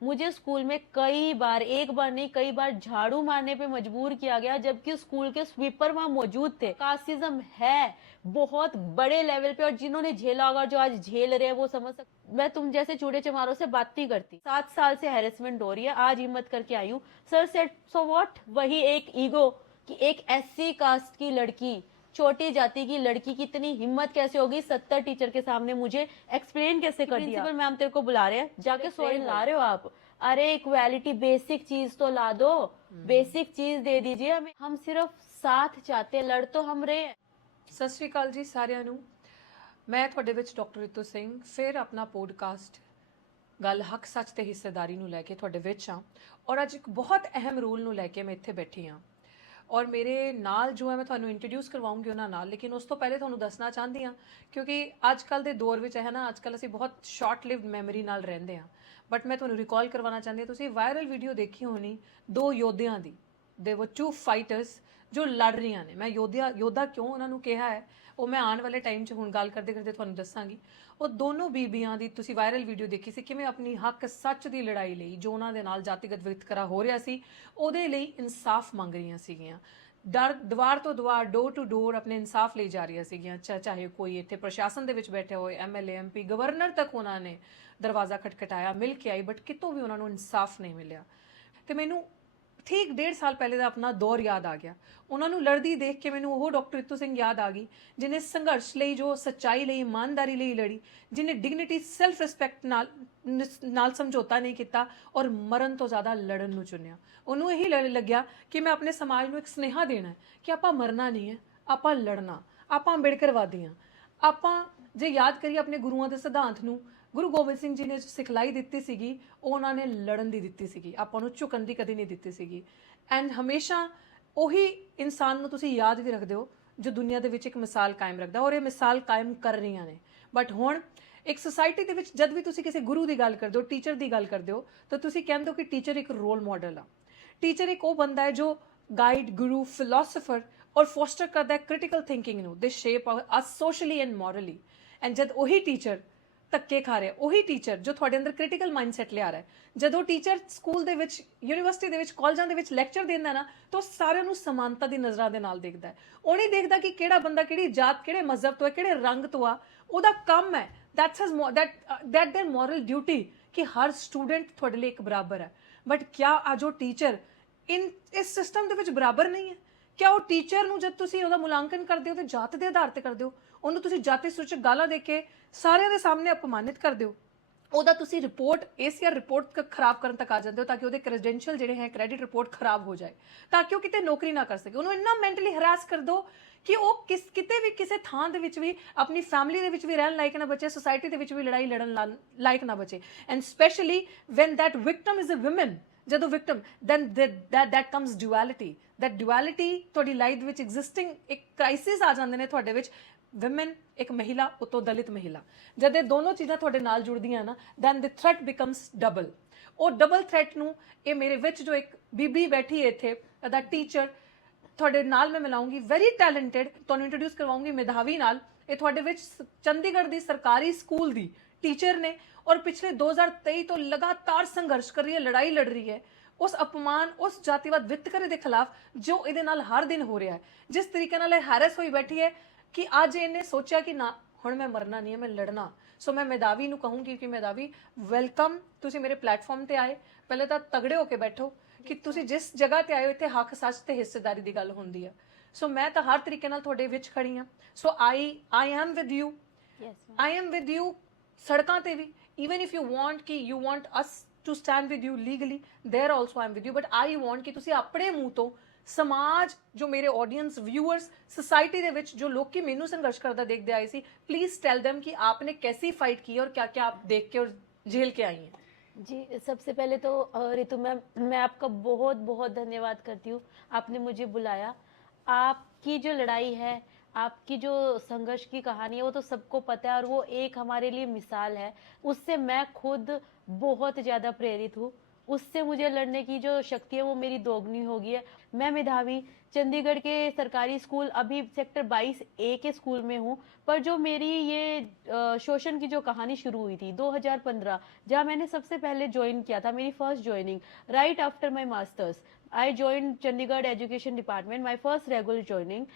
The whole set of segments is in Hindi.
मुझे स्कूल में कई बार, एक बार नहीं कई बार झाड़ू मारने पे मजबूर किया गया, जबकि स्कूल के स्वीपर वहां मौजूद थे। कास्टिज्म है बहुत बड़े लेवल पे, और जिन्होंने झेला होगा, जो आज झेल रहे हैं, वो समझ सकते। मैं तुम जैसे चूड़े चमारों से बात नहीं करती। 7 साल से हैरेसमेंट हो रही है, आज हिम्मत करके आई हूँ। सर सेड सो व्हाट, वही एक ईगो कि एक एससी कास्ट की लड़की, छोटी जाति की लड़की की इतनी हिम्मत कैसे होगी 70 टीचर के सामने मुझे एक्सप्लेन कैसे कर दिया। प्रिंसिपल मैम तेरे को बुला रहे हैं, जाके सॉरी ला रहे हो आप। अरे इक्वालिटी बेसिक चीज तो ला दो, बेसिक चीज दे दीजिए हमें। हम सिर्फ साथ चाहते, लड़ तो हम रहे हैं। ਸਤਿ ਸ਼੍ਰੀ ਅਕਾਲ ਜੀ ਸਾਰਿਆਂ ਨੂੰ। ਮੈਂ ਤੁਹਾਡੇ ਵਿੱਚ ਡਾਕਟਰ ਰਿਤੂ ਸਿੰਘ ਫਿਰ ਆਪਣਾ ਪੋਡਕਾਸਟ ਗੱਲ ਹੱਕ ਸੱਚ ਤੇ ਹਿੱਸੇਦਾਰੀ ਨੂੰ ਲੈ ਕੇ ਤੁਹਾਡੇ ਵਿੱਚ ਹਾਂ, ਔਰ ਅੱਜ ਇੱਕ ਬਹੁਤ ਅਹਿਮ ਰੋਲ ਨੂੰ ਲੈ ਕੇ ਮੈਂ ਇੱਥੇ ਬੈਠੀ ਹਾਂ। ਔਰ ਮੇਰੇ ਨਾਲ ਜੋ ਹੈ ਮੈਂ ਤੁਹਾਨੂੰ ਇੰਟਰੋਡਿਊਸ ਕਰਵਾਉਂਗੀ ਉਹਨਾਂ ਨਾਲ, ਲੇਕਿਨ ਉਸ ਤੋਂ ਪਹਿਲੇ ਤੁਹਾਨੂੰ ਦੱਸਣਾ ਚਾਹੁੰਦੀ ਹਾਂ, ਕਿਉਂਕਿ ਅੱਜ ਕੱਲ੍ਹ ਦੇ ਦੌਰ ਵਿੱਚ ਹੈ ਨਾ, ਅੱਜ ਕੱਲ੍ਹ ਅਸੀਂ ਬਹੁਤ ਸ਼ਾਰਟ ਲਿਵਡ ਮੈਮਰੀ ਨਾਲ ਰਹਿੰਦੇ ਹਾਂ। ਬਟ ਮੈਂ ਤੁਹਾਨੂੰ ਰਿਕਾਲ ਕਰਵਾਉਣਾ ਚਾਹੁੰਦੀ ਹਾਂ, ਤੁਸੀਂ ਵਾਇਰਲ ਵੀਡੀਓ ਦੇਖੀ ਹੋਣੀ 2 ਯੋਧਿਆਂ ਦੀ। ਦੇ ਵਰ 2 ਫਾਈਟਰਸ ਜੋ ਲੜ ਰਹੀਆਂ ਨੇ। ਮੈਂ ਯੋਧਾ ਕਿਉਂ ਉਹਨਾਂ ਨੂੰ ਕਿਹਾ ਹੈ ਉਹ ਮੈਂ ਆਉਣ ਵਾਲੇ ਟਾਈਮ 'ਚ ਹੁਣ ਗੱਲ ਕਰਦੇ ਕਰਦੇ ਤੁਹਾਨੂੰ ਦੱਸਾਂਗੀ। ਉਹ ਦੋਨੋਂ ਬੀਬੀਆਂ ਦੀ ਤੁਸੀਂ ਵਾਇਰਲ ਵੀਡੀਓ ਦੇਖੀ ਸੀ, ਕਿਵੇਂ ਆਪਣੀ ਹੱਕ ਸੱਚ ਦੀ ਲੜਾਈ ਲਈ, ਜੋ ਉਹਨਾਂ ਦੇ ਨਾਲ ਜਾਤੀਗਤ ਵਿਤਕਰਾ ਹੋ ਰਿਹਾ ਸੀ, ਉਹਦੇ ਲਈ ਇਨਸਾਫ ਮੰਗ ਰਹੀਆਂ ਸੀਗੀਆਂ। ਦੀਵਾਰ ਤੋਂ ਦੀਵਾਰ, ਡੋਰ ਟੂ ਡੋਰ ਆਪਣੇ ਇਨਸਾਫ ਲਈ ਜਾ ਰਹੀਆਂ ਸੀਗੀਆਂ। ਚਾਹੇ ਕੋਈ ਇੱਥੇ ਪ੍ਰਸ਼ਾਸਨ ਦੇ ਵਿੱਚ ਬੈਠੇ ਹੋਏ, ਐਮਐਲਏ, ਐਮਪੀ, ਗਵਰਨਰ ਤੱਕ ਉਹਨਾਂ ਨੇ ਦਰਵਾਜ਼ਾ ਖਟਖਟਾਇਆ, ਮਿਲ ਕੇ ਆਈ, ਬਟ ਕਿਤੋਂ ਵੀ ਉਹਨਾਂ ਨੂੰ ਇਨਸਾਫ ਨਹੀਂ ਮਿਲਿਆ। ਤੇ ਮੈਨੂੰ ਠੀਕ 1.5 ਸਾਲ ਪਹਿਲੇ ਦਾ ਆਪਣਾ ਦੌਰ ਯਾਦ ਆ ਗਿਆ। ਉਹਨਾਂ ਨੂੰ ਲੜਦੀ ਦੇਖ ਕੇ ਮੈਨੂੰ ਉਹ ਡਾਕਟਰ ਰਿਤੂ ਸਿੰਘ ਯਾਦ ਆ ਗਈ, ਜਿਹਨੇ ਸੰਘਰਸ਼ ਲਈ, ਜੋ ਸੱਚਾਈ ਲਈ, ਇਮਾਨਦਾਰੀ ਲਈ ਲੜੀ, ਜਿਹਨੇ ਡਿਗਨਿਟੀ, ਸੈਲਫ ਰਿਸਪੈਕਟ ਨਾਲ ਸਮਝੌਤਾ ਨਹੀਂ ਕੀਤਾ, ਔਰ ਮਰਨ ਤੋਂ ਜ਼ਿਆਦਾ ਲੜਨ ਨੂੰ ਚੁਣਿਆ। ਉਹਨੂੰ ਇਹੀ ਲੱਗਿਆ ਕਿ ਮੈਂ ਆਪਣੇ ਸਮਾਜ ਨੂੰ ਇੱਕ ਸੁਨੇਹਾ ਦੇਣਾ ਹੈ ਕਿ ਆਪਾਂ ਮਰਨਾ ਨਹੀਂ ਹੈ, ਆਪਾਂ ਲੜਨਾ। ਆਪਾਂ ਅੰਬੇਡਕਰਵਾਦੀ ਹਾਂ। ਆਪਾਂ ਜੇ ਯਾਦ ਕਰੀਏ ਆਪਣੇ ਗੁਰੂਆਂ ਦੇ ਸਿਧਾਂਤ ਨੂੰ, ਗੁਰੂ ਗੋਬਿੰਦ ਸਿੰਘ ਜੀ ਨੇ ਜੋ ਸਿਖਲਾਈ ਦਿੱਤੀ ਸੀਗੀ, ਉਹ ਉਹਨਾਂ ਨੇ ਲੜਨ ਦੀ ਦਿੱਤੀ ਸੀਗੀ, ਆਪਾਂ ਨੂੰ ਝੁਕਣ ਦੀ ਕਦੀ ਨਹੀਂ ਦਿੱਤੀ ਸੀਗੀ। ਐਂਡ ਹਮੇਸ਼ਾ ਉਹੀ ਇਨਸਾਨ ਨੂੰ ਤੁਸੀਂ ਯਾਦ ਵੀ ਰੱਖਦੇ ਹੋ ਜੋ ਦੁਨੀਆ ਦੇ ਵਿੱਚ ਇੱਕ ਮਿਸਾਲ ਕਾਇਮ ਰੱਖਦਾ, ਔਰ ਇਹ ਮਿਸਾਲ ਕਾਇਮ ਕਰ ਰਹੀਆਂ ਨੇ। ਬਟ ਹੁਣ ਇੱਕ ਸੁਸਾਇਟੀ ਦੇ ਵਿੱਚ ਜਦ ਵੀ ਤੁਸੀਂ ਕਿਸੇ ਗੁਰੂ ਦੀ ਗੱਲ ਕਰਦੇ ਹੋ, ਟੀਚਰ ਦੀ ਗੱਲ ਕਰਦੇ ਹੋ, ਤਾਂ ਤੁਸੀਂ ਕਹਿੰਦੇ ਹੋ ਕਿ ਟੀਚਰ ਇੱਕ ਰੋਲ ਮਾਡਲ ਆ। ਟੀਚਰ ਇੱਕ ਉਹ ਬੰਦਾ ਹੈ ਜੋ ਗਾਈਡ, ਗੁਰੂ, ਫਿਲੋਸਫਰ ਔਰ ਫੋਸਟਰ ਕਰਦਾ ਹੈ ਕ੍ਰਿਟੀਕਲ ਥਿੰਕਿੰਗ ਨੂੰ, ਦੇ shape us socially and morally. And ਜਦ ਉਹੀ ਟੀਚਰ ਧੱਕੇ ਖਾ ਰਿਹਾ, ਉਹੀ ਟੀਚਰ ਜੋ ਤੁਹਾਡੇ ਅੰਦਰ ਕ੍ਰਿਟੀਕਲ ਮਾਈਂਡਸੈਟ ਲਿਆ ਰਿਹਾ, ਜਦੋਂ ਟੀਚਰ ਸਕੂਲ ਦੇ ਵਿੱਚ, ਯੂਨੀਵਰਸਿਟੀ ਦੇ ਵਿੱਚ, ਕਾਲਜਾਂ ਦੇ ਵਿੱਚ ਲੈਕਚਰ ਦਿੰਦਾ ਨਾ, ਤਾਂ ਸਾਰਿਆਂ ਨੂੰ ਸਮਾਨਤਾ ਦੀ ਨਜ਼ਰਾਂ ਦੇ ਨਾਲ ਦੇਖਦਾ ਹੈ। ਉਹ ਨਹੀਂ ਦੇਖਦਾ ਕਿ ਕਿਹੜਾ ਬੰਦਾ ਕਿਹੜੀ ਜਾਤ, ਕਿਹੜੇ ਮਜ਼ਹਬ ਤੋਂ ਹੈ, ਕਿਹੜੇ ਰੰਗ ਤੋਂ ਆ। ਉਹਦਾ ਕੰਮ ਹੈ, that their moral duty ਕਿ ਹਰ ਸਟੂਡੈਂਟ ਤੁਹਾਡੇ ਲਈ ਇੱਕ ਬਰਾਬਰ ਹੈ। ਬਟ ਕਿਆ ਅੱਜ ਉਹ ਟੀਚਰ ਇਸ ਸਿਸਟਮ ਦੇ ਵਿੱਚ ਬਰਾਬਰ ਨਹੀਂ ਹੈ? ਕਿਆ ਉਹ ਟੀਚਰ ਨੂੰ ਜਦ ਤੁਸੀਂ ਉਹਦਾ ਮੁਲਾਂਕਣ ਕਰਦੇ ਹੋ ਤਾਂ ਜਾਤ ਦੇ ਆਧਾਰ ਤੇ ਕਰਦੇ ਹੋ? ਉਹਨੂੰ ਤੁਸੀਂ ਜਾਤੀ ਸੂਚਕ ਗਾਲਾਂ ਦੇ ਕੇ ਸਾਰਿਆਂ ਦੇ ਸਾਹਮਣੇ ਅਪਮਾਨਿਤ ਕਰਦੇ ਹੋ? ਉਹਦਾ ਤੁਸੀਂ ਰਿਪੋਰਟ, ACR ਰਿਪੋਰਟ ਖਰਾਬ ਕਰਨ ਤੱਕ ਆ ਜਾਂਦੇ ਹੋ, ਤਾਂ ਕਿ ਉਹਦੇ ਕ੍ਰੈਡੈਂਸ਼ੀਅਲ ਜਿਹੜੇ ਹੈ, ਕ੍ਰੈਡਿਟ ਰਿਪੋਰਟ ਖਰਾਬ ਹੋ ਜਾਏ, ਤਾਂ ਕਿ ਉਹ ਕਿਤੇ ਨੌਕਰੀ ਨਾ ਕਰ ਸਕੇ। ਉਹਨੂੰ ਇੰਨਾ ਮੈਂਟਲੀ ਹਰਾਸ ਕਰ ਦੋ ਕਿ ਉਹ ਕਿਤੇ ਵੀ, ਕਿਸੇ ਥਾਂ ਦੇ ਵਿੱਚ ਵੀ, ਆਪਣੀ ਫੈਮਿਲੀ ਦੇ ਵਿੱਚ ਵੀ ਰਹਿਣ ਲਾਇਕ ਨਾ ਬਚੇ, ਸੋਸਾਇਟੀ ਦੇ ਵਿੱਚ ਵੀ ਲੜਾਈ ਲੜਨ ਲਾਇਕ ਨਾ ਬਚੇ। And specially when that victim is a woman, ਜਦੋਂ victim, then that comes duality, that duality ਤੁਹਾਡੀ ਲਾਈਫ ਵਿੱਚ ਐਗਜ਼ਿਸਟਿੰਗ ਇੱਕ ਕ੍ਰਾਈਸਿਸ ਆ ਜਾਂਦੇ ਨੇ ਤੁਹਾਡੇ ਵਿੱਚ। ਵਿਮਨ, ਇੱਕ ਮਹਿਲਾ, ਉਤੋਂ ਦਲਿਤ ਮਹਿਲਾ, ਜਦ ਇਹ ਦੋਨੋਂ ਚੀਜ਼ਾਂ ਤੁਹਾਡੇ ਨਾਲ ਜੁੜਦੀਆਂ ਨਾ, ਦੈਨ ਦ ਥ੍ਰੈਟ ਬਿਕਮਸ ਡਬਲ। ਉਹ ਡਬਲ ਥ੍ਰੈਟ ਨੂੰ ਇਹ ਮੇਰੇ ਵਿੱਚ ਜੋ ਇੱਕ ਬੀਬੀ ਬੈਠੀ ਹੈ ਇੱਥੇ, ਦਾ ਟੀਚਰ ਤੁਹਾਡੇ ਨਾਲ ਮੈਂ ਮਿਲਾਉਂਗੀ, ਵੈਰੀ ਟੈਲੈਂਟਡ, ਤੁਹਾਨੂੰ ਇੰਟਰੋਡਿਊਸ ਕਰਵਾਉਂਗੀ ਮੇਧਾਵੀ ਨਾਲ। ਇਹ ਤੁਹਾਡੇ ਵਿੱਚ ਚੰਡੀਗੜ੍ਹ ਦੀ ਸਰਕਾਰੀ ਸਕੂਲ ਦੀ ਟੀਚਰ ਨੇ, ਔਰ ਪਿਛਲੇ 2023 ਤੋਂ ਲਗਾਤਾਰ ਸੰਘਰਸ਼ ਕਰ ਰਹੀ ਹੈ, ਲੜਾਈ ਲੜ ਰਹੀ ਹੈ ਉਸ ਅਪਮਾਨ, ਉਸ ਜਾਤੀਵਾਦ ਵਿਤਕਰੇ ਦੇ ਖਿਲਾਫ ਜੋ ਇਹਦੇ ਨਾਲ ਹਰ ਦਿਨ ਹੋ ਰਿਹਾ ਹੈ। ਜਿਸ ਤਰੀਕੇ ਨਾਲ ਇਹ ਹੈਰਸ ਹੋਈ ਬੈਠੀ ਹੈ ਕਿ ਅੱਜ ਇਹਨੇ ਸੋਚਿਆ ਕਿ ਨਾ, ਹੁਣ ਮੈਂ ਮਰਨਾ ਨਹੀਂ ਹੈ, ਮੈਂ ਲੜਨਾ। ਸੋ ਮੈਂ ਮੇਧਾਵੀ ਨੂੰ ਕਹੂੰਗੀ ਕਿ ਮੇਧਾਵੀ, ਵੈਲਕਮ, ਤੁਸੀਂ ਮੇਰੇ ਪਲੇਟਫਾਰਮ ਤੇ ਆਏ। ਪਹਿਲੇ ਤਾਂ ਤਗੜੇ ਹੋ ਕੇ ਬੈਠੋ ਕਿ ਤੁਸੀਂ ਜਿਸ ਜਗ੍ਹਾ ਤੇ ਆਏ ਹੋ, ਇੱਥੇ ਹੱਕ ਸੱਚ ਤੇ ਹਿੱਸੇਦਾਰੀ ਦੀ ਗੱਲ ਹੁੰਦੀ ਆ। ਸੋ ਮੈਂ ਤਾਂ ਹਰ ਤਰੀਕੇ ਨਾਲ ਤੁਹਾਡੇ ਵਿੱਚ ਖੜੀ ਹਾਂ। So I am with you, I am with you ਸੜਕਾਂ ਤੇ ਵੀ। even if you want ਕਿ you want us to stand with you legally, there also I'm with you, but I want ਕਿ ਤੁਸੀਂ ਆਪਣੇ ਮੂੰਹ ਤੋਂ ਸਮਾਜ, ਜੋ ਮੇਰੇ ਆਡੀਅנס, ਵਿਊਅਰਸ, सोसाइटी ਦੇ ਵਿੱਚ ਜੋ ਲੋਕੀ ਮੈਨੂੰ ਸੰਘਰਸ਼ ਕਰਦਾ ਦੇਖਦੇ ਆਏ ਸੀ, प्लीज टेल देम कि आपने कैसी फाइट की और क्या क्या आप देख के और झेल के आई हैं। जी, सबसे पहले तो रितु मैम, मैं आपका बहुत बहुत धन्यवाद करती हूँ, आपने मुझे बुलाया। आपकी जो लड़ाई है, आपकी जो संघर्ष की कहानी है, वो तो सबको पता है, और वो एक हमारे लिए मिसाल है। उससे मैं खुद बहुत ज़्यादा प्रेरित हूँ, उससे मुझे लड़ने की जो शक्ति है वो मेरी दोगुनी हो गई है। मैं मेधावी चंडीगढ़ के सरकारी स्कूल अभी सेक्टर 22A के स्कूल में हूँ, पर जो मेरी ये शोषण की जो कहानी शुरू हुई थी 2015, जहाँ मैंने सबसे पहले ज्वाइन किया था, मेरी first joining right after my masters. I join Chandigarh education department, my first regular joining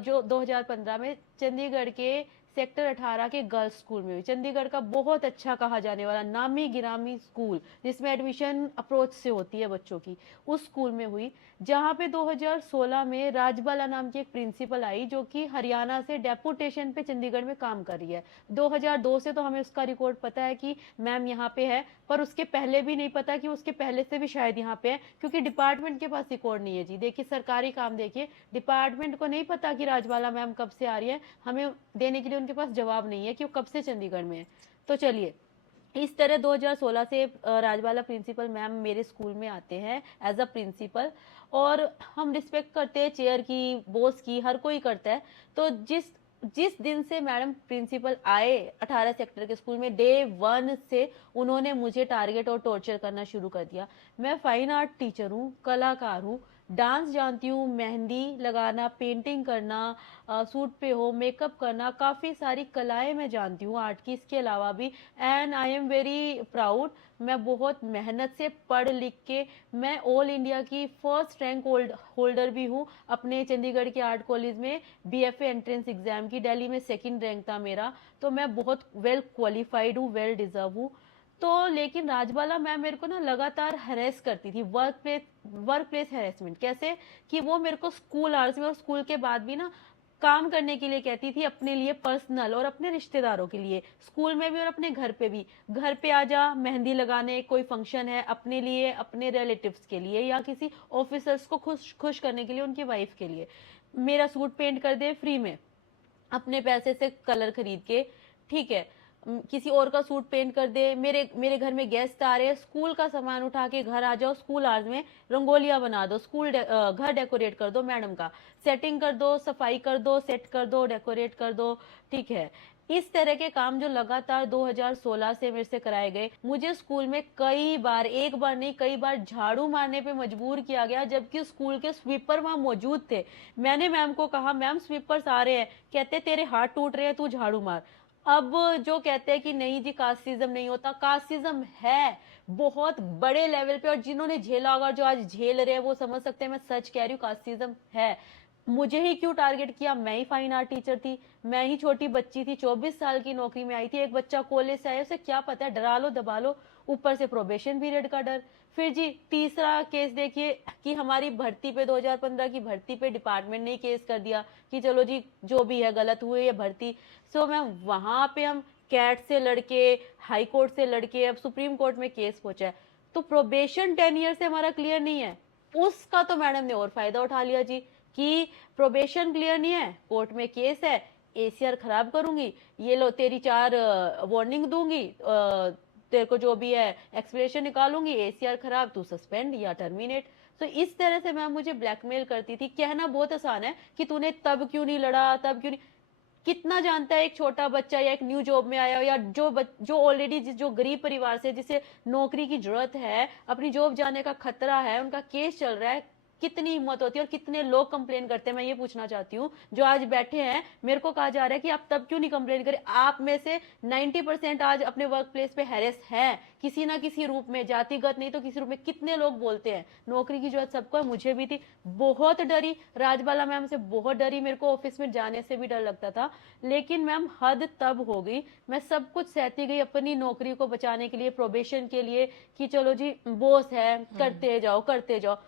जो 2015 में चंडीगढ़ के सेक्टर 18 के गर्ल्स स्कूल में हुई। चंडीगढ़ का बहुत अच्छा कहा जाने वाला नामी गिरामी स्कूल, जिसमें एडमिशन अप्रोच से होती है बच्चों की, उस स्कूल में हुई। जहाँ पे 2016 में राजबाला नाम की एक प्रिंसिपल आई, जो कि हरियाणा से डेपुटेशन पे चंडीगढ़ में काम कर रही है। 2002 से तो हमें उसका रिकॉर्ड पता है कि मैम यहाँ पे है, पर उसके पहले भी नहीं पता कि उसके पहले से भी शायद यहाँ पे है, क्योंकि डिपार्टमेंट के पास रिकॉर्ड नहीं है जी। देखिए सरकारी काम, देखिए डिपार्टमेंट को नहीं पता कि राजबाला मैम कब से आ रही है, हमें देने के लिए उनके पास जवाब नहीं है कि वो कब से चंडीगढ़ में है। तो चलिए, इस तरह 2016 से राजबाला प्रिंसिपल मैम मेरे स्कूल में आते हैं एज अ प्रिंसिपल, और हम रिस्पेक्ट करते हैं चेयर की, बॉस की, हर कोई करता है। तो जिस जिस दिन से मैडम प्रिंसिपल आए 18 सेक्टर के स्कूल में, डे 1 से उन्होंने मुझे टारगेट और टॉर्चर करना शुरू कर दिया। मैं फाइन आर्ट टीचर हूँ, कलाकार हूँ, डांस जानती हूँ, मेहंदी लगाना, पेंटिंग करना, सूट पे हो मेकअप करना, काफ़ी सारी कलाएं मैं जानती हूँ आर्ट की, इसके अलावा भी। And I am very proud, मैं बहुत मेहनत से पढ़ लिख के मैं ऑल इंडिया की फर्स्ट रैंक होल्डर भी हूँ अपने चंडीगढ़ के आर्ट कॉलेज में। बीएफए एंट्रेंस एग्जाम की दिल्ली में सेकंड रैंक था मेरा। तो मैं बहुत वेल क्वालिफाइड हूँ, वेल डिजर्व हूँ। तो लेकिन राजबाला मैम मेरे को ना लगातार हरेस करती थी, वर्क प्लेस हैरेसमेंट। कैसे कि वो मेरे को स्कूल आवर्स में और स्कूल के बाद भी ना काम करने के लिए कहती थी, अपने लिए पर्सनल और अपने रिश्तेदारों के लिए, स्कूल में भी और अपने घर पे भी। घर पे आ जा मेहंदी लगाने, कोई फंक्शन है अपने लिए, अपने रिलेटिव्स के लिए, या किसी ऑफिसर्स को खुश खुश करने के लिए, उनकी वाइफ के लिए, मेरा सूट पेंट कर दे फ्री में, अपने पैसे से कलर खरीद के, ठीक है। किसी और का सूट पेंट कर दे, मेरे घर में गेस्ट आ रहे हैं, स्कूल का सामान उठा के घर आ जाओ, स्कूल आवर्स में रंगोलियां बना दो, घर डेकोरेट कर दो, मैडम का सेटिंग कर दो, सफाई कर दो, सेट कर दो, डेकोरेट कर दो, ठीक है। इस तरह के काम जो लगातार 2016 से मेरे से कराए गए, मुझे स्कूल में कई बार, एक बार नहीं कई बार झाड़ू मारने पे मजबूर किया गया, जबकि स्कूल के स्वीपर वहां मौजूद थे। मैंने मैम को कहा, मैम स्वीपर्स आ रहे हैं, कहते तेरे हाथ टूट रहे हैं, तू झाड़ू मार। अब जो कहते हैं कि नहीं जी कास्टिज्म नहीं होता, कास्टिज्म है बहुत बड़े लेवल पे, और जिन्होंने झेला होगा, जो आज झेल रहे हैं, वो समझ सकते हैं मैं सच कह रही हूँ, कास्टिज्म है। मुझे ही क्यों टारगेट किया? मैं ही फाइन आर्ट टीचर थी, मैं ही छोटी बच्ची थी, 24 साल की नौकरी में आई थी। एक बच्चा कॉलेज से आया, उसे क्या पता है, डरा लो दबा लो, ऊपर से प्रोबेशन पीरियड का डर। फिर जी तीसरा केस देखिए कि हमारी भर्ती पे, 2015 की भर्ती पे डिपार्टमेंट ने केस कर दिया कि चलो जी जो भी है गलत हुई है भर्ती। सो मैं वहां पे, हम कैट से लड़के, हाई कोर्ट से लड़के, अब सुप्रीम कोर्ट में केस पहुंचा है। तो प्रोबेशन 10 ईयर से हमारा क्लियर नहीं है, उसका तो मैडम ने और फायदा उठा लिया जी, कि प्रोबेशन क्लियर नहीं है, कोर्ट में केस है, एसीआर खराब करूंगी, ये लो तेरी 4 वार्निंग दूंगी, तेरे को जो भी है एक्सप्लेनेशन निकालूंगी, एसीआर खराब, तू सस्पेंड या टर्मिनेट। तो इस तरह से मैम मुझे ब्लैकमेल करती थी। कहना बहुत आसान है कि तूने तब क्यों नहीं लड़ा, तब क्यों नहीं। कितना जानता है एक छोटा बच्चा या एक न्यू जॉब में आया हो, या जो ऑलरेडी जो गरीब परिवार से, जिसे नौकरी की जरूरत है, अपनी जॉब जाने का खतरा है, उनका केस चल रहा है, कितनी हिम्मत होती है और कितने लोग कंप्लेन करते हैं। मैं ये पूछना चाहती हूँ, जो आज बैठे हैं, मेरे को कहा जा रहा है कि आप तब क्यों नहीं कंप्लेन करें। आप में से 90% आज अपने वर्क प्लेस पे हैरेस है, किसी ना किसी रूप में, जातिगत नहीं तो किसी रूप में। कितने लोग बोलते हैं नौकरी की जरूरत सबको है, मुझे भी थी, बहुत डरी, राजबाला मैम से बहुत डरी, मेरे को ऑफिस में जाने से भी डर लगता था। लेकिन मैम हद तब हो गई, मैं सब कुछ सहती गई अपनी नौकरी को बचाने के लिए, प्रोबेशन के लिए, कि चलो जी बॉस है, करते जाओ करते जाओ।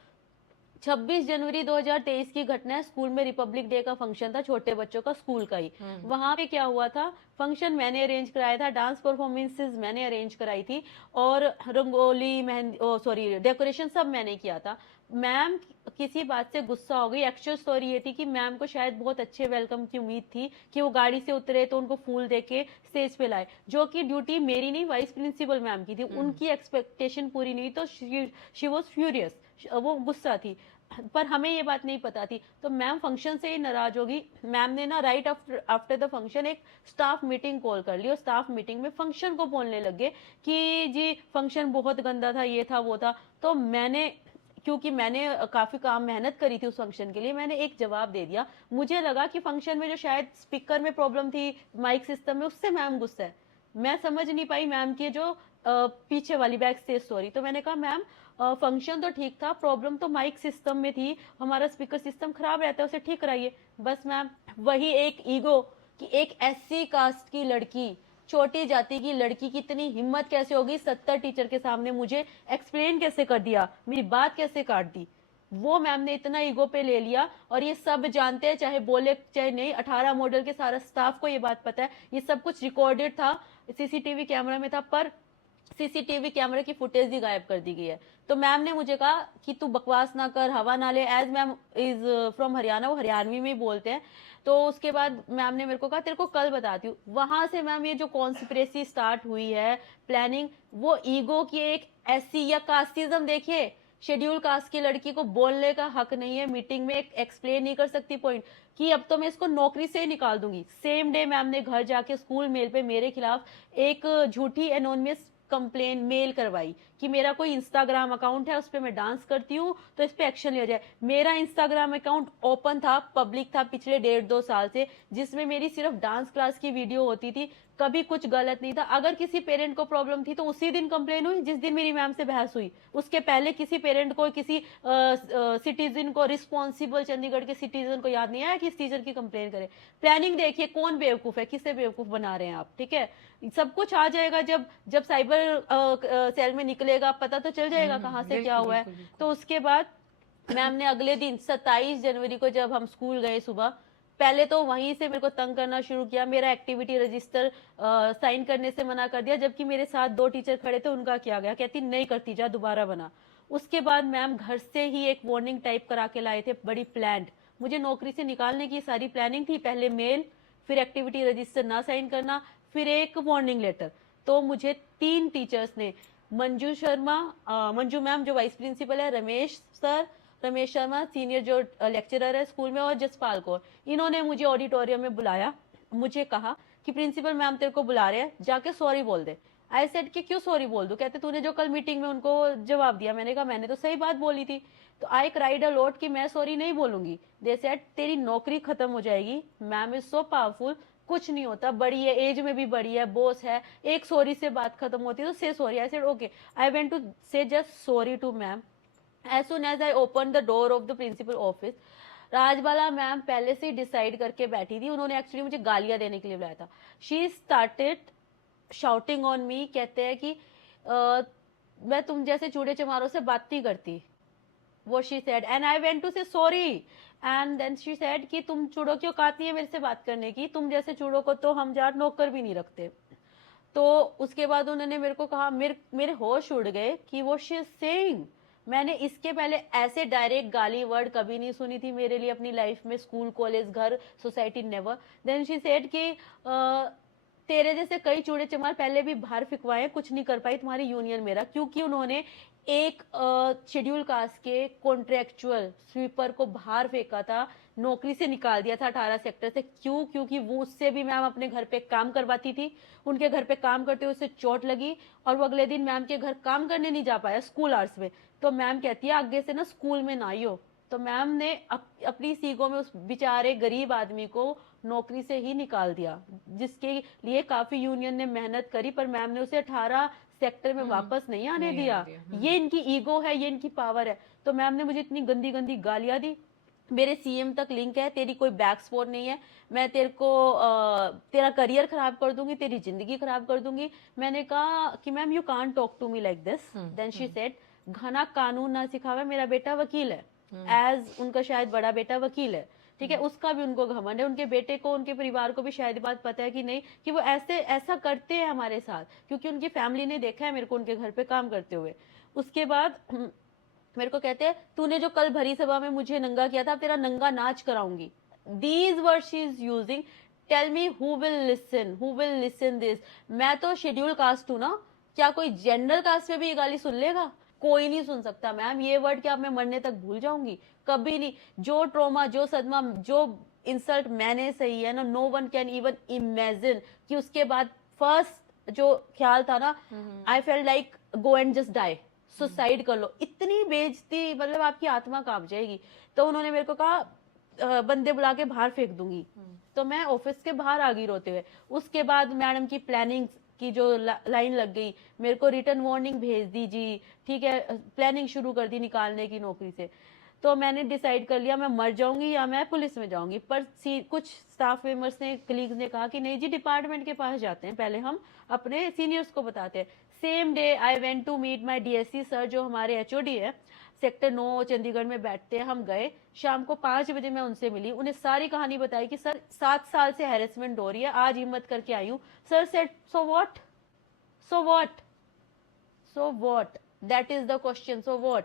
26 जनवरी 2023 की घटना है, स्कूल में रिपब्लिक डे का फंक्शन था, छोटे बच्चों का, स्कूल का ही। वहां पे क्या हुआ था, फंक्शन मैंने अरेंज कराया था, डांस परफॉर्मेंसेस मैंने अरेंज कराई थी, और रंगोली, मेहंदी, सॉरी, डेकोरेशन सब मैंने किया था। मैम किसी बात से गुस्सा हो गई। एक्चुअल स्टोरी ये थी कि मैम को शायद बहुत अच्छे वेलकम की उम्मीद थी कि वो गाड़ी से उतरे तो उनको फूल देके स्टेज पे लाए, जो कि ड्यूटी मेरी नहीं, वाइस प्रिंसिपल मैम की थी। उनकी एक्सपेक्टेशन पूरी नहीं, तो शी वॉज फ्यूरियस, वो गुस्सा थी। पर हमें ये बात नहीं पता थी। तो मैम फंक्शन से ही नाराज होगी। मैम ने ना राइट आफ्टर द फंक्शन एक स्टाफ मीटिंग कॉल कर ली और स्टाफ मीटिंग में फंक्शन को बोलने लगे कि जी फंक्शन बहुत गंदा था, ये था वो था। तो मैंने, क्योंकि मैंने काफी काम मेहनत करी थी उस फंक्शन के लिए, मैंने एक जवाब दे दिया। मुझे लगा कि फंक्शन में जो शायद स्पीकर में प्रॉब्लम थी, माइक सिस्टम में, उससे मैम गुस्सा है। मैं समझ नहीं पाई मैम की जो पीछे वाली बैक स्टेज स्टोरी। तो मैंने कहा मैम फंक्शन तो ठीक था, प्रॉब्लम तो माइक सिस्टम में थी, हमारा स्पीकर सिस्टम खराब रहता है, उसे ठीक कराइए। बस मैम वही एक ईगो कि एक एससी कास्ट की लड़की, छोटी जाति की लड़की की इतनी हिम्मत कैसे होगी 70 टीचर के सामने मुझे एक्सप्लेन कैसे कर दिया, मेरी बात कैसे काट दी। वो मैम ने इतना ईगो पे ले लिया। और ये सब जानते हैं, चाहे बोले चाहे नहीं, 18 मॉडल के सारा स्टाफ को ये बात पता है। ये सब कुछ रिकॉर्डेड था, सीसीटीवी कैमरा में था, पर सीसीटीवी कैमरे की फुटेज भी गायब कर दी गई है। तो मैम ने मुझे कहा कि तू बकवास ना कर, हवा ना ले। As ma'am is from Haryana, वो हरियाणवी में ही बोलते हैं। तो उसके बाद मैम ने मेरे को कहा तेरे को कल बताती हूँ। वहां से मैम ये जो कॉन्स्पिरेसी स्टार्ट हुई है, प्लानिंग, वो ईगो की एक ऐसी, या कास्टिज्म देखिए, शेड्यूल कास्ट की लड़की को बोलने का हक नहीं है, मीटिंग में एक्सप्लेन नहीं कर सकती पॉइंट, कि अब तो मैं इसको नौकरी से ही निकाल दूंगी। सेम डे मैम ने घर जाके स्कूल मेल पे मेरे खिलाफ एक झूठी एनोनिमस कंप्लेन मेल करवाई कि मेरा कोई इंस्टाग्राम अकाउंट है, उस पर मैं डांस करती हूँ, तो इस पे एक्शन लिया जाए। मेरा इंस्टाग्राम अकाउंट ओपन था, पब्लिक था पिछले 1.5-2 साल से, जिसमें मेरी सिर्फ डांस क्लास की वीडियो होती थी, कभी कुछ गलत नहीं था। अगर किसी पेरेंट को प्रॉब्लम थी तो उसी दिन कंप्लेन हुई जिस दिन मेरी मैम से बहस हुई। उसके पहले किसी पेरेंट को, किसी सिटीजन को, रिस्पॉन्सिबल चंडीगढ़ के सिटीजन को याद नहीं आया कि इस टीचर की कंप्लेन करे। प्लानिंग देखिए कौन बेवकूफ है, किसे बेवकूफ बना रहे हैं आप। ठीक है, सब कुछ आ जाएगा जब जब साइबर सेल में निकलेगा, पता तो चल जाएगा कहाँ से क्या हुआ है। तो उसके बाद मैम ने अगले दिन 27 जनवरी को जब हम स्कूल गए सुबह, पहले तो वहीं से मेरे को तंग करना शुरू किया। मेरा एक्टिविटी रजिस्टर साइन करने से मना कर दिया, जबकि मेरे साथ 2 टीचर खड़े थे, उनका किया गया, कहती नहीं करती, जा दोबारा बना। उसके बाद मैम घर से ही एक वार्निंग टाइप करा के लाए थे, बड़ी प्लान्ड। मुझे नौकरी से निकालने की सारी प्लानिंग थी, पहले मेल, फिर एक्टिविटी रजिस्टर ना साइन करना, फिर एक वार्निंग लेटर। तो मुझे 3 टीचर्स ने, मंजू शर्मा, मंजू मैम जो वाइस प्रिंसिपल है, रमेश सर, रमेश शर्मा सीनियर जो लेक्चरर है स्कूल में, और जसपाल कौर, इन्होंने मुझे ऑडिटोरियम में बुलाया। मुझे कहा कि प्रिंसिपल मैम तेरे को बुला रहे हैं, जाके सॉरी बोल दे। आई सेड कि क्यों सॉरी बोल दूं? कहते तूने जो कल मीटिंग में उनको जवाब दिया। मैंने कहा मैंने तो सही बात बोली थी। तो आई क्राइड अ लॉट कि मैं सॉरी नहीं बोलूंगी। दे सेड तेरी नौकरी खत्म हो जाएगी। मैम इज सो पावरफुल, कुछ नहीं होता, बड़ी है, एज में भी बड़ी है, बॉस है, एक सॉरी से बात खत्म होती है, तो से sorry. I said okay. I went to say just sorry to ma'am. As soon as I open the door of the principal office, Rajbala ma'am पहले से ही डिसाइड करके बैठी थी। उन्होंने एक्चुअली मुझे गालियां देने के लिए बुलाया था। She started shouting on me, कहते हैं कि मैं तुम जैसे चूड़े चमारों से बात नहीं करती, वो she said. And I went to say sorry, and then she said कि तुम चूड़ों की औकात नहीं है मेरे से बात करने की, तुम जैसे चूड़ों को तो हम जार नौकर भी नहीं रखते। तो उसके बाद उन्होंने मेरे को कहा, मेरे होश उड़ गए कि वो शी इज सेइंग। मैंने इसके पहले ऐसे डायरेक्ट गाली वर्ड कभी नहीं सुनी थी मेरे लिए अपनी लाइफ में, स्कूल कॉलेज घर society never. Then she said कि तेरे जैसे कई चूड़े चमार पहले भी बाहर फिकवाए, कुछ नहीं कर पाई तुम्हारी यूनियन मेरा, क्योंकि उन्होंने एक शेड्यूल कास्ट के कॉन्ट्रेक्चुअल स्वीपर को बाहर फेंका था, नौकरी से निकाल दिया था 18 सेक्टर से। क्यों? क्योंकि वो उससे भी मैम अपने घर पे काम करवाती थी, उनके घर पे काम करते हुए उसे चोट लगी और वो अगले दिन मैम के घर काम करने नहीं जा पाया स्कूल आवर्स में। तो मैम कहती है आगे से ना स्कूल में ना आई हो। तो मैम ने अपनी सीगो में उस बेचारे गरीब आदमी को नौकरी से ही निकाल दिया, जिसके लिए काफी यूनियन ने मेहनत करी, पर मैम ने उसे 18 सेक्टर में वापस नहीं आने दिया। ये इनकी ईगो है, ये इनकी पावर है। तो मैम ने मुझे इतनी गंदी गंदी गालियां दी। मेरे सीएम तक लिंक है, तेरी कोई बैक स्पोर्ट नहीं है, मैं तेरे को तेरा करियर खराब कर दूंगी, तेरी जिंदगी खराब कर दूंगी। मैंने कहा कि ma'am you can't talk to me like this. Then she said घना कानून ना सिखावे, मेरा बेटा वकील है, एज उनका शायद बड़ा बेटा वकील है, ठीक है, उसका भी उनको घमंड है, उनके बेटे को, उनके परिवार को भी शायद बात पता है कि नहीं कि वो ऐसा करते हैं हमारे साथ, क्योंकि उनकी फैमिली ने देखा है मेरे को उनके घर पे काम करते हुए। उसके बाद मेरे को कहते हैं तूने जो कल भरी सभा में मुझे नंगा किया था, अब तेरा नंगा नाच कराऊंगी। These word she is using. Tell me who will listen this. मैं तो शेड्यूल कास्ट हूं ना, क्या कोई जनरल कास्ट में भी ये गाली सुन लेगा? कोई नहीं सुन सकता मैम ये वर्ड कि अब मैं मरने तक भूल जाऊंगी, कभी नहीं। जो ट्रॉमा, जो सदमा, जो इंसल्ट मैंने सही है ना, no one can even imagine कि उसके बाद फर्स्ट जो ख्याल था ना, I felt like go and just die, suicide कर लो। इतनी बेइज्जती, मतलब आपकी आत्मा कांप जाएगी। तो उन्होंने मेरे को कहा बंदे बुला के बाहर फेंक दूंगी। तो मैं ऑफिस के बाहर आ गई रोते हुए। उसके बाद मैडम की प्लानिंग की जो लाइन लग गई, मेरे को रिटर्न वार्निंग भेज दी जी, ठीक है, प्लानिंग शुरू कर दी निकालने की नौकरी से। तो मैंने डिसाइड कर लिया मैं मर जाऊंगी या मैं पुलिस में जाऊंगी। पर कुछ स्टाफ मेंबर्स ने, कलीग्स ने कहा कि नहीं जी, डिपार्टमेंट के पास जाते हैं, पहले हम अपने सीनियर्स को बताते हैं। Same day I went to meet my DSC sir, जो हमारे एचओडी है, सेक्टर 9 चंडीगढ़ में बैठते हैं। हम गए, शाम को 5 बजे मैं उनसे मिली, उन्हें सारी कहानी बताई कि सर 7 साल से हैरेसमेंट हो रही है, आज हिम्मत करके आई हूँ। Sir said so what, so what, so what, that is the question, so what,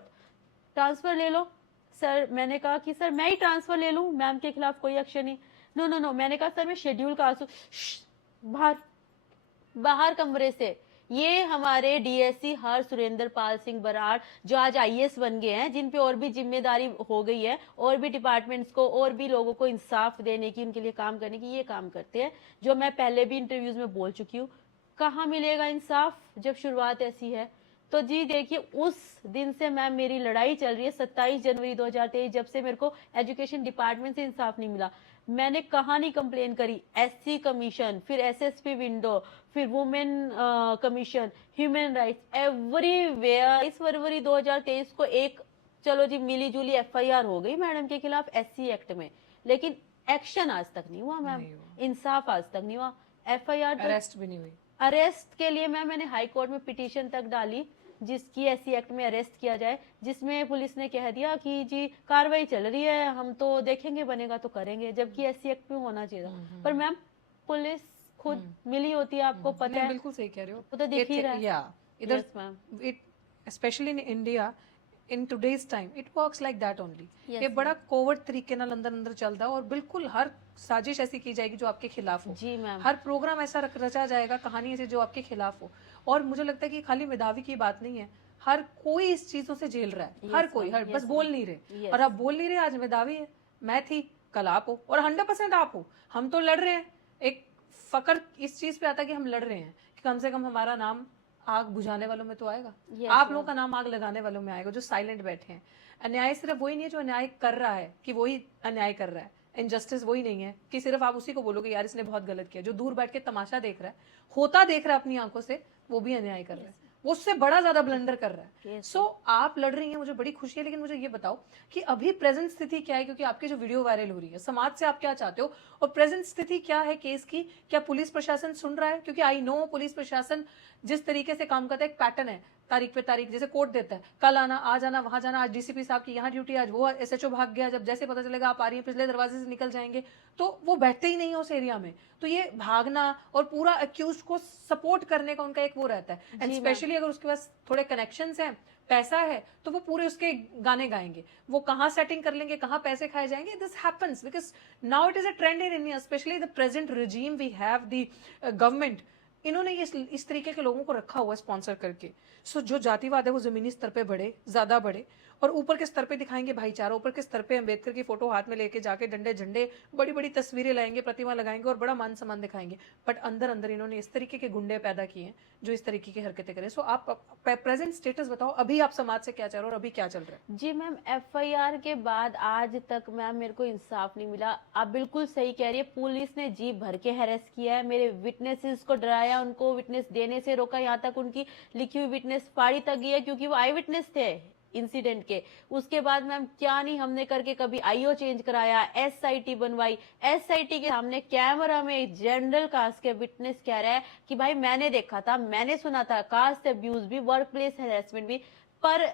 transfer ले लो। सर, मैंने कहा कि सर मैं ही ट्रांसफर ले लूं, मैम के खिलाफ कोई एक्शन नहीं। नो नो नो, मैंने कहा सर मैं शेड्यूल का आंसू, बाहर, बाहर कमरे से। ये हमारे डीएससी हर सुरेंद्र पाल सिंह बराड़, जो आज आईएएस बन गए हैं, जिन पे और भी जिम्मेदारी हो गई है, और भी डिपार्टमेंट्स को और भी लोगों को इंसाफ देने की, उनके लिए काम करने की, ये काम करते हैं। जो मैं पहले भी इंटरव्यूज में बोल चुकी हूँ, कहाँ मिलेगा इंसाफ जब शुरुआत ऐसी है। तो जी देखिए, उस दिन से मैम मेरी लड़ाई चल रही है। 27 जनवरी 2023, जब से मेरे को एजुकेशन डिपार्टमेंट से इंसाफ नहीं मिला, मैंने कहाँ नहीं कंप्लेन करी। एससी कमीशन, फिर एसएसपी विंडो, फिर women commission, human rights, everywhere. 22 फरवरी 2023 को एक, चलो जी, मिली जुली एफआईआर हो गई मैडम के खिलाफ एससी एक्ट में, लेकिन एक्शन आज तक नहीं हुआ मैम, इंसाफ आज तक नहीं हुआ। एफआईआर, अरेस्ट भी नहीं हुई। अरेस्ट के लिए मैम मैंने हाई कोर्ट में पिटीशन तक डाली, जिसकी एससी एक्ट में अरेस्ट किया जाए, जिसमें पुलिस ने कह दिया कि जी कार्रवाई चल रही है, हम तो देखेंगे, बनेगा तो करेंगे, जबकि एससी एक्ट में होना चाहिए था। पर मैम पुलिस खुद मिली होती है, आपको पता है, बिल्कुल सही कह रहे हो, वो तो दिख ही रहा है। या इधर Yes, ma'am. It specially in India in today's time it works like that only. Yes, ये बड़ा कोवर्ट तरीके नाल अंदर अंदर चलता है, और बिल्कुल हर साजिश ऐसी की जाएगी जो आपके खिलाफ हो। जी मैम, हर प्रोग्राम ऐसा रचा जाएगा, कहानी ऐसी जो आपके खिलाफ हो। और मुझे लगता है कि खाली मेधावी की बात नहीं है, हर कोई इस चीजों से झेल रहा है। हर कोई, हर बस बोल नहीं रहे। और आप बोल नहीं रहे, आज मेधावी है, मैं थी, कल आप हो, और 100% आप हो। हम तो लड़ रहे हैं। एक फकर इस चीज पे आता है कि हम लड़ रहे हैं, कि कम से कम हमारा नाम आग बुझाने वालों में तो आएगा। आप लोगों का नाम आग लगाने वालों में आएगा, जो साइलेंट बैठे हैं। अन्याय सिर्फ वही नहीं है जो अन्याय कर रहा है कि वही अन्याय कर रहा है। इनजस्टिस वही नहीं है कि सिर्फ आप उसी को बोलोगे यार इसने बहुत गलत किया। जो दूर बैठ के तमाशा देख रहा है, होता देख रहा है अपनी आंखों से, वो भी अन्याय कर रहा है, वो उससे बड़ा ज्यादा ब्लंडर कर रहा है। सो आप लड़ रही हैं, मुझे बड़ी खुशी है। लेकिन मुझे ये बताओ कि अभी प्रेजेंट स्थिति क्या है, क्योंकि आपकी जो वीडियो वायरल हो रही है, समाज से आप क्या चाहते हो, और प्रेजेंट स्थिति क्या है केस की? क्या पुलिस प्रशासन सुन रहा है? क्योंकि आई नो पुलिस प्रशासन जिस तरीके से काम करता है, एक पैटर्न है, तारीख पे तारीख, जैसे कोर्ट देता है, कल आना, आज आना, वहां जाना, आज डीसीपी साहब की यहाँ ड्यूटी, आज वो एसएचओ भाग गया, जब जैसे पता चलेगा आप आ रही हैं पिछले दरवाजे से निकल जाएंगे, तो वो बैठते ही नहीं है उस एरिया में। तो ये भागना और पूरा अक्यूज को सपोर्ट करने का उनका एक वो रहता है। एंड स्पेशली अगर उसके पास थोड़े कनेक्शंस हैं, पैसा है, तो वो पूरे उसके गाने गाएंगे। वो कहाँ सेटिंग कर लेंगे, कहाँ पैसे खाए जाएंगे, this happens because now it is a trend in India, especially the present regime we have the government. इन्होंने ये इस तरीके के लोगों को रखा हुआ है स्पॉन्सर करके। सो जो जातिवाद है वो जमीनी स्तर पे बढ़े, ज्यादा बढ़े, और ऊपर के स्तर पे दिखाएंगे भाईचारा, ऊपर के स्तर पे अंबेडकर की फोटो हाथ में लेके जाके डंडे झंडे बड़ी बड़ी तस्वीरें लाएंगे, प्रतिमा लगाएंगे और बड़ा मान सम्मान दिखाएंगे। बट अंदर अंदर इन्होंने इस तरीके के गुंडे पैदा किए हैं जो इस तरीके की हरकतें करें। सो आप प्रेजेंट स्टेटस बताओ, अभी आप समाज से क्या चाह रहे हो और अभी क्या चल रहा है? जी मैम, एफआईआर के बाद आज तक मैम मेरे को इंसाफ नहीं मिला। आप बिल्कुल सही कह रही है, पुलिस ने जी भर के हैरेस किया है, मेरे विटनेसेस को डराया, उनको विटनेस देने से रोका, यहाँ तक उनकी लिखी हुई विटनेस फाड़ी तक गई है, क्योंकि वो आई विटनेस थे इंसिडेंट के। उसके बाद मैम क्या नहीं हमने करके, कभी आईओ चेंज कराया, एसआईटी बनवाई, एसआईटी के सामने कैमरा में जनरल कास्ट के विटनेस कह रहा है कि भाई मैंने देखा था, मैंने सुना था, कास्ट अब्यूज भी, वर्क प्लेस हैरेसमेंट भी। पर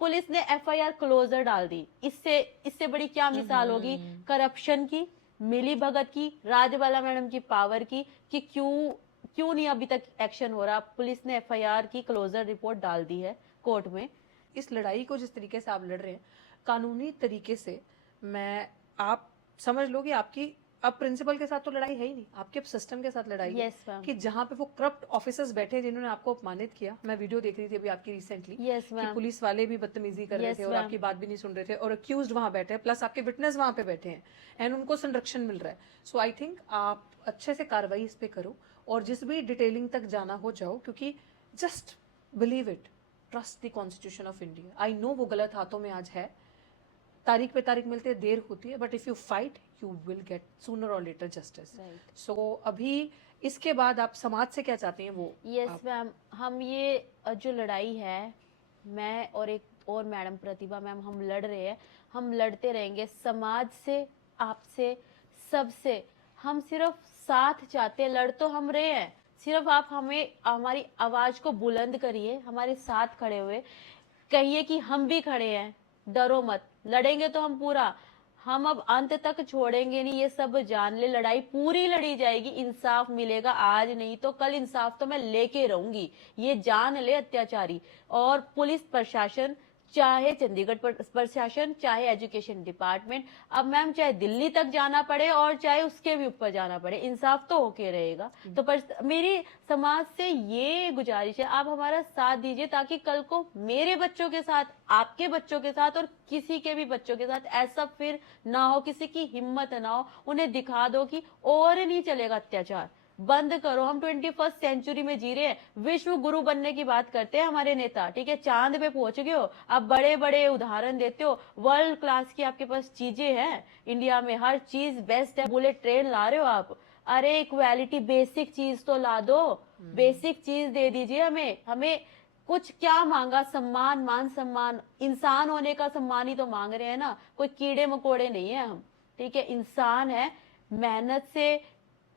पुलिस ने एफआईआर क्लोजर डाल दी। इससे बड़ी क्या मिसाल होगी करप्शन की, मिली भगत की, राजबाला मैडम की पावर की, कि क्यों नहीं अभी तक एक्शन हो रहा। पुलिस ने एफआईआर की क्लोजर रिपोर्ट डाल दी है कोर्ट में। इस लड़ाई को जिस तरीके से आप लड़ रहे हैं कानूनी तरीके से, मैं आप समझ लो कि आपकी अब प्रिंसिपल के साथ तो लड़ाई है ही नहीं, आपके सिस्टम के साथ लड़ाई है यस मैम, कि जहाँ पे वो करप्ट ऑफिसर्स बैठे जिन्होंने आपको अपमानित किया। मैं वीडियो देख रही थी अभी आपकी रिसेंटली यस कि मैम, पुलिस वाले भी बदतमीजी कर रहे Yes, थे और ma'am. आपकी बात भी नहीं सुन रहे थे, और अक्यूज्ड वहां बैठे हैं, प्लस आपके विटनेस वहां पे बैठे हैं एंड उनको संरक्षण मिल रहा है। सो आई थिंक आप अच्छे से कार्रवाई इस पे करो और जिस भी डिटेलिंग तक जाना हो जाओ, क्योंकि just believe it, trust the constitution of India. I know वो गलत हाथों में आज है, तारीख पे तारीख मिलते देर होती है, but if you fight you will get sooner और लेटर जस्टिस। राइट, सो अभी इसके बाद आप समाज से क्या चाहते हैं वो यस मैम, हम ये जो लड़ाई है, मैं और एक और मैडम प्रतिभा मैम, हम लड़ रहे हैं, हम लड़ते रहेंगे समाज से, आपसे, सबसे। हम सिर्फ साथ चाहते हैं, लड़ तो हम रहे हैं, सिर्फ आप हमें हमारी आवाज को बुलंद करिए, हमारे साथ खड़े हुए कहिए कि हम भी खड़े हैं, डरो मत, लड़ेंगे तो हम पूरा, हम अब अंत तक छोड़ेंगे नहीं, ये सब जान ले, लड़ाई पूरी लड़ी जाएगी, इंसाफ मिलेगा, आज नहीं तो कल इंसाफ तो मैं लेके रहूंगी, ये जान ले अत्याचारी। और पुलिस प्रशासन, चाहे चंडीगढ़ प्रशासन, चाहे एजुकेशन डिपार्टमेंट, अब मैम चाहे दिल्ली तक जाना पड़े और चाहे उसके भी ऊपर जाना पड़े, इंसाफ तो होके रहेगा। तो मेरी समाज से ये गुजारिश है, आप हमारा साथ दीजिए ताकि कल को मेरे बच्चों के साथ, आपके बच्चों के साथ और किसी के भी बच्चों के साथ ऐसा फिर ना हो, किसी की हिम्मत ना हो। उन्हें दिखा दो कि और नहीं चलेगा अत्याचार, बंद करो। हम 21st सेंचुरी में जी रहे हैं, विश्व गुरु बनने की बात करते हैं हमारे नेता, ठीक है, चांद पे पहुंच गए हो, आप बड़े बड़े उदाहरण देते हो, वर्ल्ड क्लास की आपके पास चीजें हैं, इंडिया में हर चीज बेस्ट है, बुलेट ट्रेन ला रहे हो आप, अरे इक्वालिटी बेसिक चीज तो ला दो, बेसिक चीज दे दीजिए हमें। हमें कुछ क्या मांगा, सम्मान, मान सम्मान, इंसान होने का सम्मान ही तो मांग रहे हैं ना, कोई कीड़े मकोड़े नहीं है हम, ठीक है, इंसान है, मेहनत से,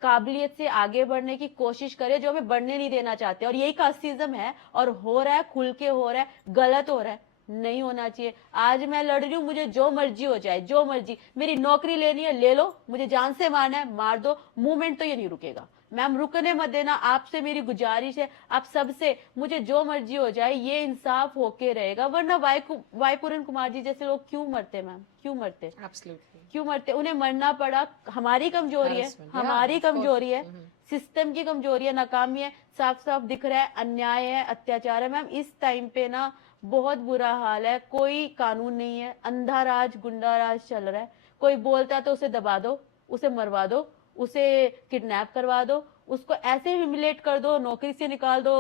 काबिलियत से आगे बढ़ने की कोशिश करे, जो हमें बढ़ने नहीं देना चाहते, और यही कास्टिज्म है, और हो रहा है, खुल के हो रहा है, गलत हो रहा है, नहीं होना चाहिए। आज मैं लड़ रही हूँ, मुझे जो मर्जी हो जाए, जो मर्जी, मेरी नौकरी लेनी है ले लो, मुझे जान से मारना है मार दो, मूवमेंट तो ये नहीं रुकेगा मैम, रुकने मत देना, आपसे मेरी गुजारिश है, आप सबसे, मुझे जो मर्जी हो जाए, ये इंसाफ होके रहेगा, वरना वाईपूरन कुमार जी जैसे लोग क्यों मरते मैम, क्यों मरते, एब्सोल्युटली क्यों मरते, उन्हें मरना पड़ा, हमारी कमजोरी है, Harassment, yeah, हमारी of course. कमजोरी है, सिस्टम की कमजोरी है, नाकामी है, साफ साफ दिख रहा है, अन्याय है, अत्याचार है मैम। इस टाइम पे ना बहुत बुरा हाल है, कोई कानून नहीं है, अंधा राज, गुंडा राज चल रहा है, कोई बोलता है तो उसे दबा दो, उसे मरवा दो, उसे किडनैप करवा दो, उसको ऐसे ह्यूमिलेट कर दो, नौकरी से निकाल दो,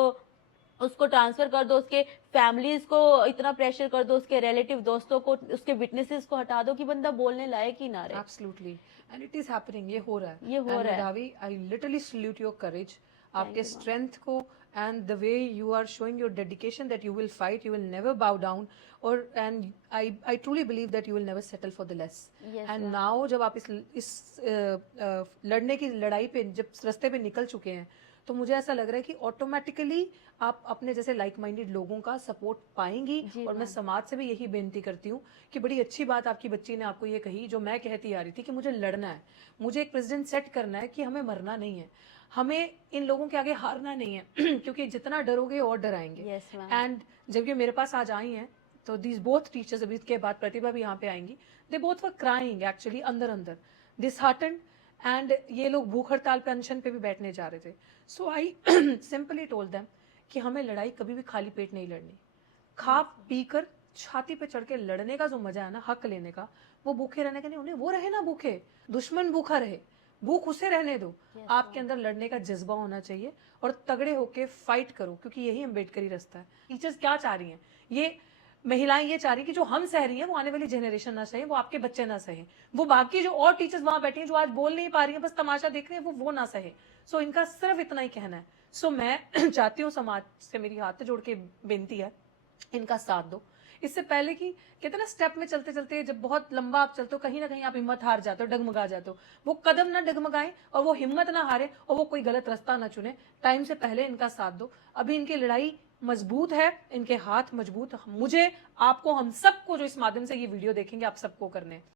उसको ट्रांसफर कर दो, उसके फैमिलीज को इतना प्रेशर कर दो, उसके रिलेटिव दोस्तों को, उसके विटनेसेस को हटा दो कि बंदा बोलने लायक ही ना रहे। Absolutely, and it is happening, ये हो रहा है, ये हो रहा है। Medhavi, I literally salute your courage, आपके स्ट्रेंथ को and the way you are showing your dedication that you will fight, you will never bow down, और and I truly believe that you will never settle for the less. Yes, and now जब आप इस लड़ने की लड़ाई पे जब रास्ते पे निकल चुके हैं, तो मुझे ऐसा लग रहा है कि ऑटोमेटिकली आप अपने जैसे लाइक माइंडेड लोगों का सपोर्ट पाएंगी। और मैं समाज से भी यही बेनती करती हूँ कि बड़ी अच्छी बात आपकी बच्ची ने आपको ये कही, जो मैं कहती आ रही थी कि मुझे लड़ना है, मुझे एक प्रेसिडेंट सेट करना है, कि हमें मरना नहीं है, हमें इन लोगों के आगे हारना नहीं है क्योंकि जितना डरोगे और डराएंगे। Yes, ma'am. एंड जब ये मेरे पास आज आई हैं, तो दीज बोथ टीचर्स, अभी इसके बाद प्रतिभा भी यहाँ पे आएंगी, they both were crying actually अंदर अंदर, डिसहार्टेंड, एंड ये लोग भूख हड़ताल पे, अनशन पे भी बैठने जा रहे थे। सो आई सिंपली टोल्ड देम कि हमें लड़ाई कभी भी खाली पेट नहीं लड़नी, खा पी कर छाती पे चढ़ के लड़ने का जो मजा है ना, हक लेने का, वो भूखे रहने का नहीं, उन्हें वो रहे ना भूखे, दुश्मन भूखा रहे, भूख उसे रहने दो। आपके अंदर लड़ने का जज्बा होना चाहिए और तगड़े होके फाइट करो, क्योंकि यही अम्बेडकरी रास्ता है। टीचर्स क्या चाह रही हैं, ये महिलाएं ये चाह रही कि जो हम सह रही हैं वो आने वाली जनरेशन ना सहे, वो आपके बच्चे ना सहे, वो बाकी जो और टीचर्स वहां बैठी हैं जो आज बोल नहीं पा रही हैं, बस तमाशा देख रही हैं, वो ना सहे। सो इनका सिर्फ इतना ही कहना है। सो मैं चाहती हूँ, समाज से मेरी हाथ जोड़ के बेनती है, इनका साथ दो। इससे पहले कि कहते ना, स्टेप में चलते चलते जब बहुत लंबा आप चलते हो, कहीं ना कहीं आप हिम्मत हार जाते हो, डगमगा जाते हो, वो कदम ना डगमगाएं और वो हिम्मत ना हारे और वो कोई गलत रास्ता ना चुने, टाइम से पहले इनका साथ दो। अभी इनकी लड़ाई मजबूत है, इनके हाथ मजबूत, मुझे, आपको, हम सबको जो इस माध्यम से ये वीडियो देखेंगे, आप सबको करने